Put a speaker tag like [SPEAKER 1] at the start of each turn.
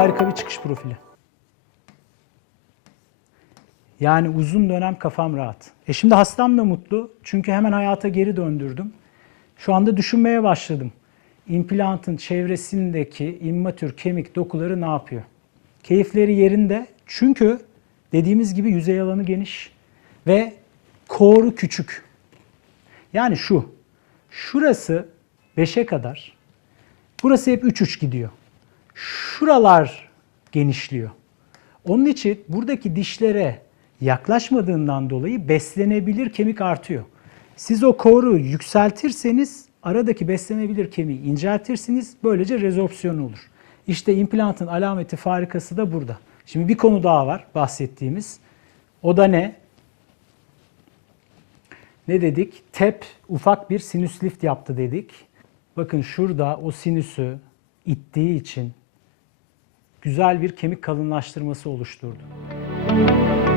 [SPEAKER 1] Harika bir çıkış profili. Yani uzun dönem kafam rahat. E şimdi hastam da mutlu. Çünkü hemen hayata geri döndürdüm. Şu anda düşünmeye başladım. İmplantın çevresindeki immatür kemik dokuları ne yapıyor? Keyifleri yerinde. Çünkü dediğimiz gibi yüzey alanı geniş ve koru küçük. Yani şu. Şurası 5'e kadar. Burası hep 3-3 gidiyor. Şuralar genişliyor. Onun için buradaki dişlere yaklaşmadığından dolayı beslenebilir kemik artıyor. Siz o koru yükseltirseniz aradaki beslenebilir kemiği inceltirsiniz. Böylece rezorpsiyon olur. İşte implantın alameti farikası da burada. Şimdi bir konu daha var bahsettiğimiz. O da ne? Ne dedik? TEP ufak bir sinüs lift yaptı dedik. Bakın şurada o sinüsü ittiği için güzel bir kemik kalınlaştırması oluşturdu. Müzik